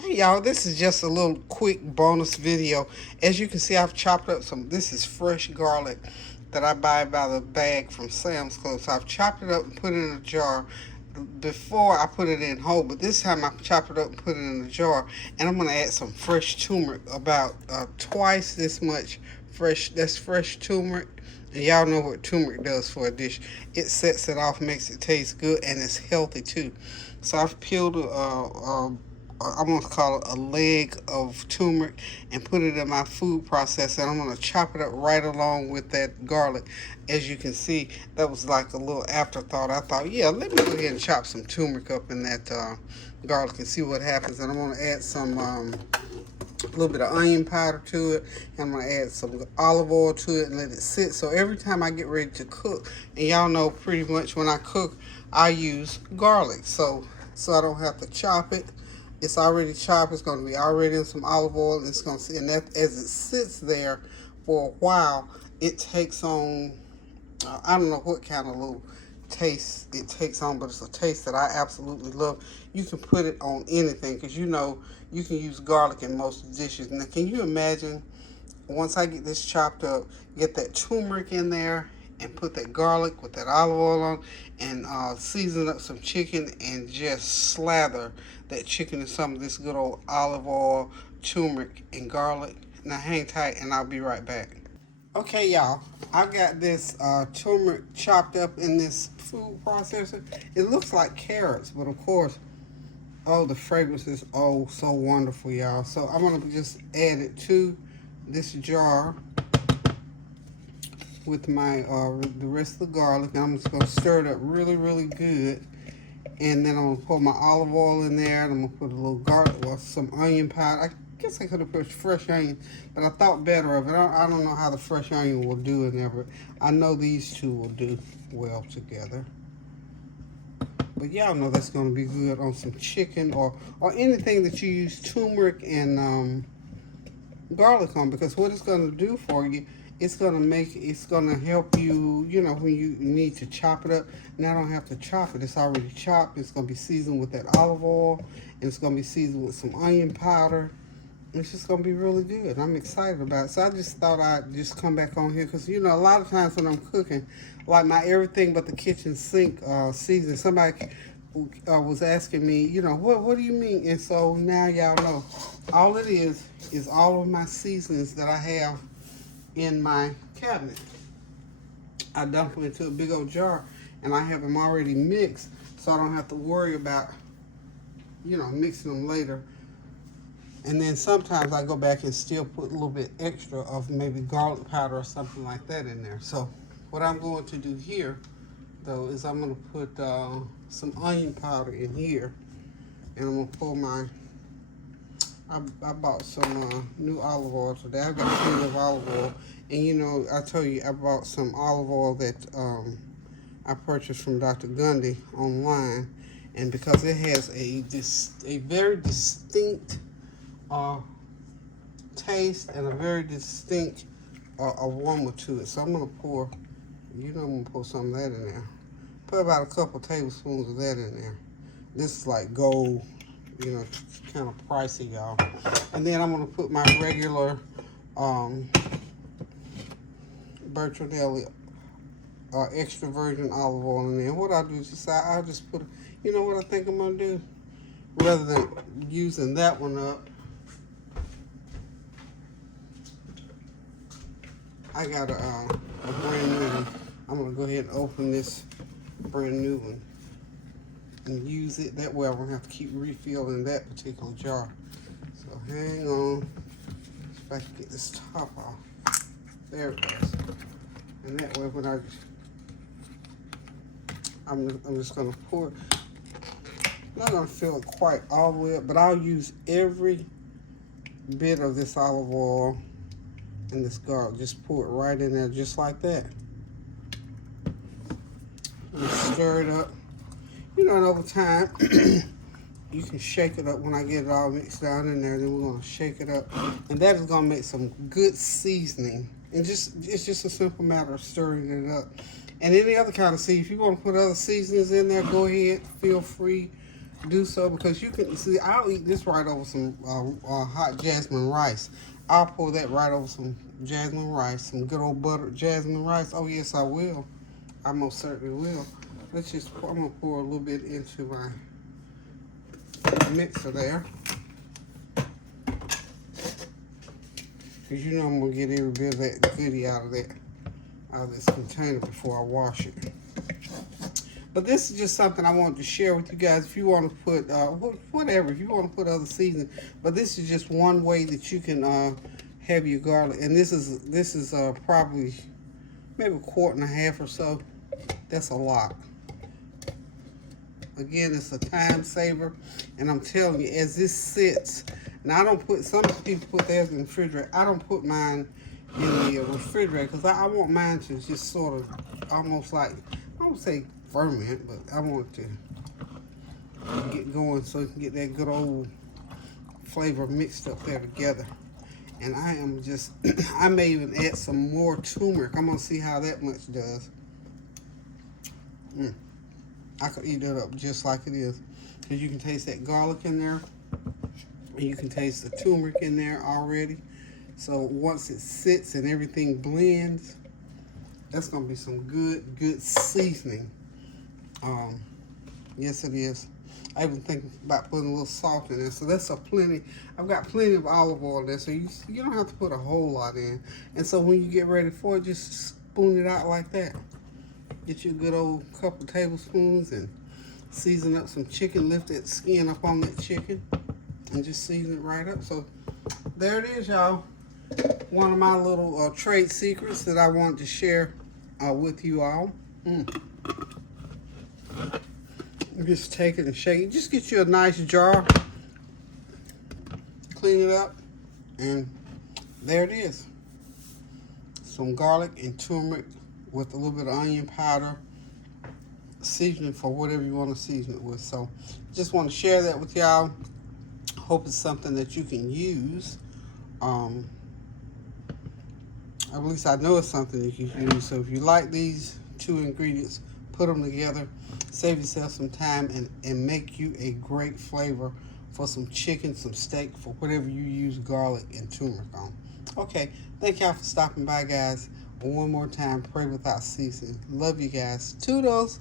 Hey y'all, this is just a little quick bonus video. As you can see, I've chopped up this is fresh garlic that I buy by the bag from Sam's Club. So I've chopped it up and put it in a jar. Before I put it in whole, but this time I chopped it up and put it in a jar. And I'm going to add some fresh turmeric, about twice this much that's fresh turmeric. And y'all know what turmeric does for a dish. It sets it off, makes it taste good, and it's healthy too. So I've peeled I'm going to call it a leg of turmeric and put it in my food processor. And I'm going to chop it up right along with that garlic. As you can see, that was like a little afterthought. I thought, yeah, let me go ahead and chop some turmeric up in that garlic and see what happens. And I'm going to add some a little bit of onion powder to it. And I'm going to add some olive oil to it and let it sit. So every time I get ready to cook, and y'all know pretty much when I cook, I use garlic. So I don't have to chop it. It's already chopped. It's going to be already in some olive oil. It's going to, and that as it sits there for a while, it takes on, I don't know what kind of little taste it takes on, but it's a taste that I absolutely love. You can put it on anything because you know you can use garlic in most dishes. Now, can you imagine once I get this chopped up, get that turmeric in there, and put that garlic with that olive oil on, and season up some chicken and just slather that chicken in some of this good old olive oil, turmeric, and garlic. Now hang tight and I'll be right back. Okay, y'all, I got this turmeric chopped up in this food processor. It looks like carrots, but of course, oh, the fragrance is oh so wonderful, y'all. So I'm gonna just add it to this jar with my the rest of the garlic, and I'm just gonna stir it up really good. And then I'm gonna put my olive oil in there, and I'm gonna put a little garlic, well, some onion powder. I guess I could have put fresh onion, but I thought better of it. I don't know how the fresh onion will do in there, but I know these two will do well together. But y'all know that's gonna be good on some chicken or anything that you use turmeric and garlic on, because what it's gonna do for you, it's gonna help you, you know, when you need to chop it up. And I don't have to chop it, it's already chopped. It's gonna be seasoned with that olive oil, and it's gonna be seasoned with some onion powder. It's just gonna be really good. I'm excited about it. So I just thought I'd just come back on here because, you know, a lot of times when I'm cooking, like my everything but the kitchen sink season, somebody was asking me, you know, what do you mean? And so now y'all know, all it is all of my seasonings that I have in my cabinet. I dump them into a big old jar, and I have them already mixed, so I don't have to worry about, you know, mixing them later. And then sometimes I go back and still put a little bit extra of maybe garlic powder or something like that in there. So what I'm going to do here, though, is I'm going to put some onion powder in here, and I'm going to pull my, I bought some new olive oil today. I've got plenty of olive oil. And you know, I told you I bought some olive oil that I purchased from Dr. Gundy online. And because it has a very distinct taste and a very distinct aroma to it. So I'm going to pour, you know, I'm going to pour some of that in there. Put about a couple tablespoons of that in there. This is like gold, you know, kind of pricey, y'all. And then I'm going to put my regular Bertrandelle extra virgin olive oil in there. What I'll do is just, I'll just put, you know what I think I'm going to do? Rather than using that one up, I got a brand new one. I'm going to go ahead and open this brand new one and use it. That way I won't have to keep refilling that particular jar. So hang on. If I can get this top off. There it goes. And that way when I'm just going to pour it. I'm not going to fill it quite all the way up, but I'll use every bit of this olive oil and this garlic. Just pour it right in there just like that. And stir it up. You know, and over time, you can shake it up when I get it all mixed down in there. Then we're going to shake it up. And that is going to make some good seasoning. And it's just a simple matter of stirring it up. And any other kind of seasoning, if you want to put other seasonings in there, go ahead, feel free. do so, because you can see I'll eat this right over some hot jasmine rice. I'll pour that right over some jasmine rice, some good old buttered jasmine rice. Oh yes, I will. I most certainly will. Let's just I'm gonna pour a little bit into my mixer there, because you know I'm gonna get every bit of that goodie out of this container before I wash it. But this is just something I wanted to share with you guys. If you want to put whatever, if you want to put other seasoning, but this is just one way that you can have your garlic. And this is probably maybe 1.5 quarts or so. That's a lot. Again, it's a time saver, and I'm telling you, as this sits, and I don't put, some people put theirs in the refrigerator. I don't put mine in the refrigerator because I want mine to just sort of almost like, I don't say ferment, but I want it to get going so you can get that good old flavor mixed up there together. And I am just, I may even add some more turmeric. I'm gonna see how that much does. I could eat it up just like it is, because you can taste that garlic in there, and you can taste the turmeric in there already. So once it sits and everything blends, that's gonna be some good seasoning. Yes, it is. I even think about putting a little salt in there. So that's a plenty. I've got plenty of olive oil there, so you don't have to put a whole lot in. And so when you get ready for it, just spoon it out like that. Get you a good old couple tablespoons and season up some chicken. Lift that skin up on that chicken and just season it right up. So there it is, y'all. One of my little trade secrets that I wanted to share with you all. Just take it and shake it. Just get you a nice jar, clean it up, and there it is. Some garlic and turmeric with a little bit of onion powder, seasoning for whatever you want to season it with. So just want to share that with y'all. Hope it's something that you can use. At least I know it's something you can use. So if you like these 2 ingredients, put them together, save yourself some time, and make you a great flavor for some chicken, some steak, for whatever you use garlic and turmeric on. Okay, thank y'all for stopping by, guys. One more time, pray without ceasing. Love you guys. Toodles.